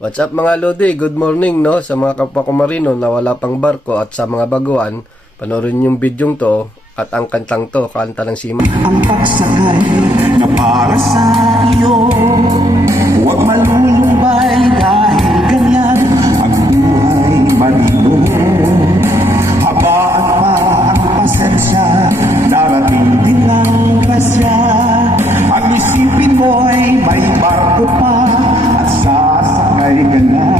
What's up mga Lodi? Good morning no sa mga kapwa ko marino na wala pang barko at sa mga baguan. Panoorin yung bidyong to at ang kantang to, kanta ng Sima. Ang pagsakay na para sa iyo, huwag malulumbay dahil ganyan ang buhay marino. Habaan pa ang pasensya, darating din ang grasya. Ang isipin mo'y may barko pa at sasakay ka na.